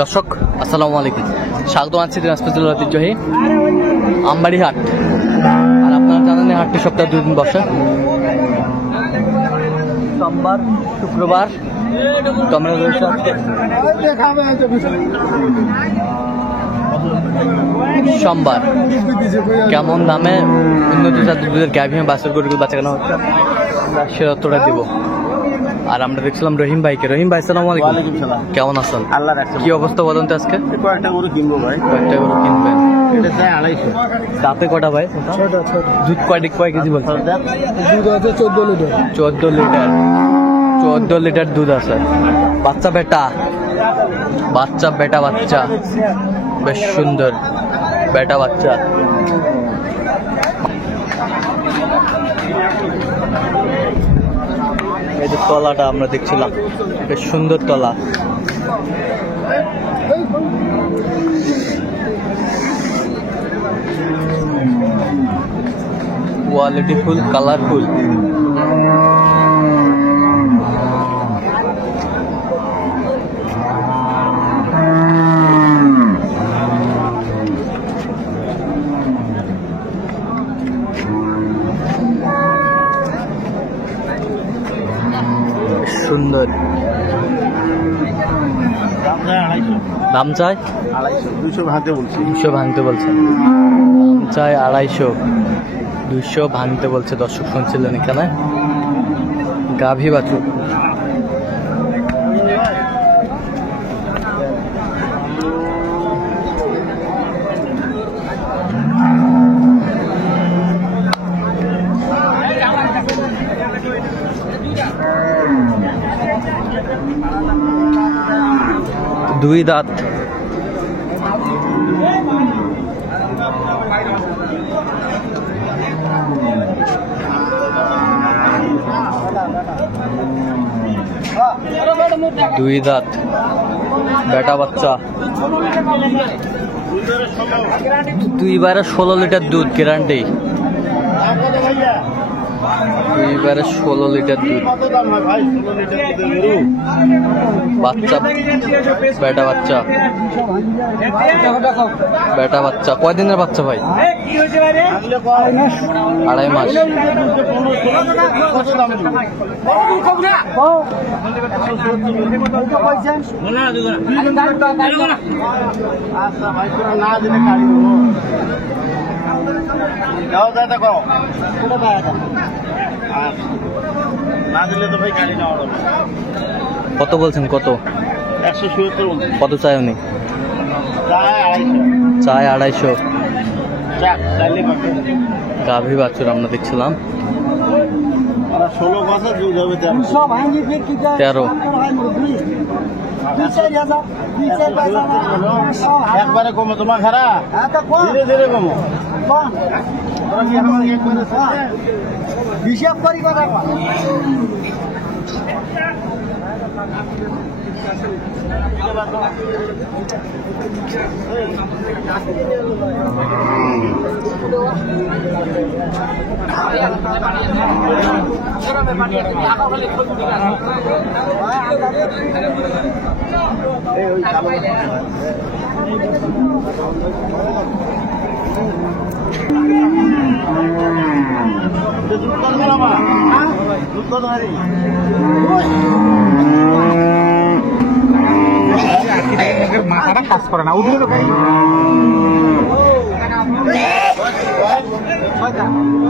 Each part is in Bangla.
দর্শক আসসালামু আলাইকুম, স্বাগত আছি দিনাজপুর জেলার ঐতিহ্যবাহী আমবাড়ি হাট। আর আপনারা জানেন এই হাটটি সপ্তাহে 2 দিন বসে, সোমবার শুক্রবার। সোমবার কেমন দামে উন্নত জাতের দুধের গাভী বাছুর গরুগুলো বাচ্চা কেনা হচ্ছে সে তথ্যটা দিব। আর আমরা দেখছিলাম রহিম ভাইকে। রহিম ভাই আসসালামু আলাইকুম, কেমন আছেন? আল্লাহ রাখছে। কি অবস্থা বলেন তো আজকে? কয়েকটা গরু কিনবো ভাই। কয়েকটা গরু কিনবেন? এটা চাই 250। দাঁতে কটা ভাই? দুধ কয় কেজি বলছেন? দুধ আছে 14 লিটার। 14 লিটার দুধ আছে। বাচ্চা বেটা বাচ্চা বেশ সুন্দর বেটা বাচ্চা। এই যে তলাটা আমরা দেখছিলাম, বেশ সুন্দর তলা। Quality full, colourful. সুন্দর দাম চাই 200 ভাঙতে বলছি। 200 ভাঙতে বলছেন। দাম চাই 250, 200 ভাঙতে বলছে। দর্শক শুনছিলেন, এখানে গাভী বাছুর। দুই দাঁত। দুই দাঁত বেটা বাচ্চা। 16 লিটার দুধ গ্যারান্টি। 16 লিটার দুধ। বাচ্চা বেটা বাচ্চা। কয়দিনের বাচ্চা ভাই? 2.5 মাস। কত বলছেন? কত? 177। কত চাই উনি? চাই 250। গাভী বাছুর আমরা দেখছিলাম। 16 বছর দুধ হবে 13। একবারে কমো তোমার খারা, ধীরে ধীরে কমো। হিসাব করি কথা। মাথাটা কাজ করে না।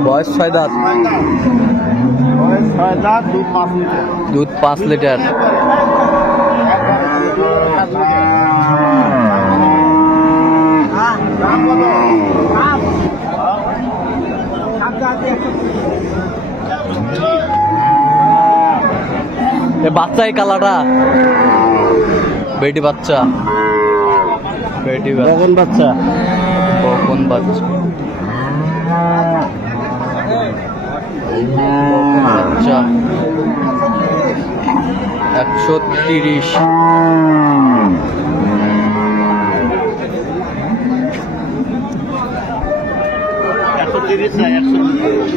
বয়স 6 দাঁত। দুধ 5 লিটার। বাচ্চা এই কালারটা বেটি বাচ্চা। বকন বাচ্চা। 130।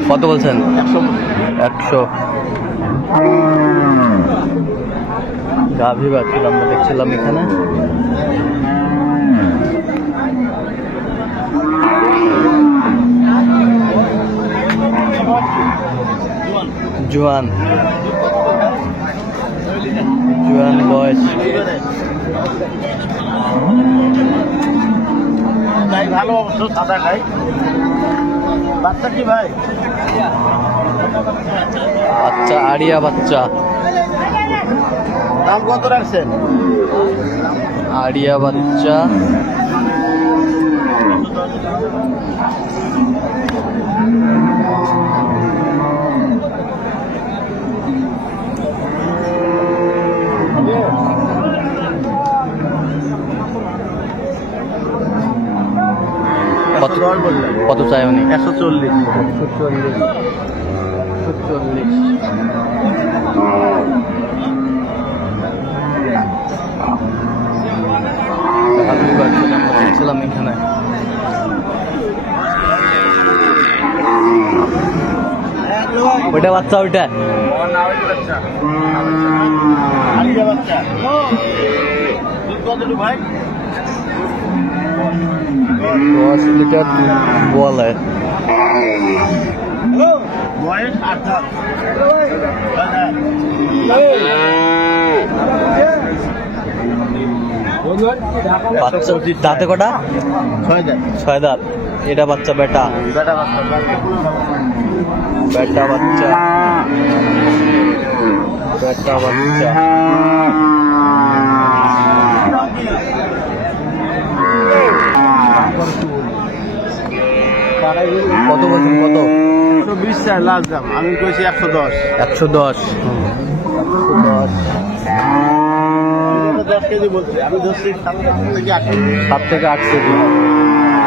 কত বলছেন? 100। গাভী বাছুর আমরা দেখছিলাম এখানে। জোয়ান জোয়ান বয়স। তাই ভালো অবশ্য, সাদা খাই। বাচ্চা কি ভাই? বাচ্চা আড়িয়া বাচ্চা। দাম কত রাখছেন? আড়িয়া বাচ্চা কত চাই উনি? 140। 140। দেখছিলাম এখানে। ওইটা বাচ্চা, ওইটা বাচ্চা কতটুকু ভাই? 10 লিটার দুধ বলে। বয়স 8 দাঁত। বাচ্চা দাঁতে কটা? 6 দাঁত। 6 দাঁত। এটা বাচ্চা বেটা। বেটা বাচ্চা। বেটা বাচ্চা। বেটা বাচ্চা। কত বলছেন? কত? 120 চাই লাস্ট দাম। আমি কইছি 110। 110। 110। 10 কেজি বলছি। আমি ধরছি 7 থেকে 8 কেজি। 7 থেকে 8 কেজি।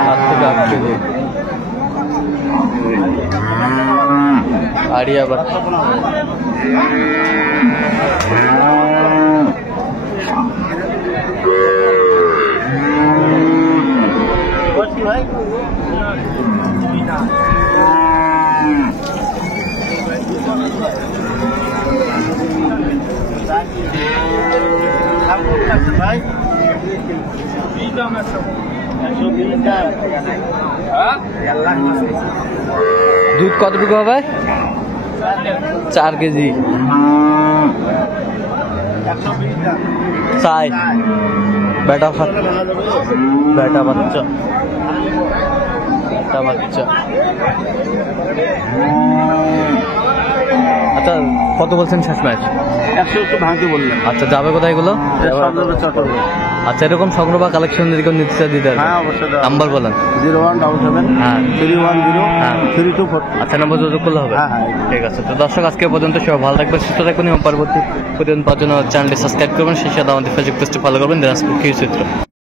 7 থেকে 8 কেজি। আড়িয়া বাচ্চা। বয়স কি ভাই? ভাই দুধ কতটুকু হবে? 4 কেজি। চাই বেটা বেটা বাচ্চা। বেটা বাচ্চা। আচ্ছা কত বলছেন শেষ ম্যাচ? 100 ভাঙতে বললেন। আচ্ছা যাবে কোথায় এগুলো? চট্টগ্রাম। আচ্ছা এরকম সংগ্রহ বা কালেকশন যদি কেউ নিতে চায় দিতে পারবেন? হ্যাঁ অবশ্যই। নাম্বার বলেন। 0177 হ্যাঁ 310 হ্যাঁ 324। আচ্ছা নাম্বার যোগাযোগ করলে হবে? হ্যাঁ হ্যাঁ। ঠিক আছে। তো দর্শক আজকে পর্যন্ত সবাই ভালো থাকবেন, সুস্থ থাকবেন এবং পরবর্তী প্রতিদিন পাওয়ার জন্য চ্যানেলটি সাবস্ক্রাইব করবেন। সেই সাথে আমাদের ফেসবুক পেজটি ফলো করবেন দিনাজপুর কৃষি চিত্র।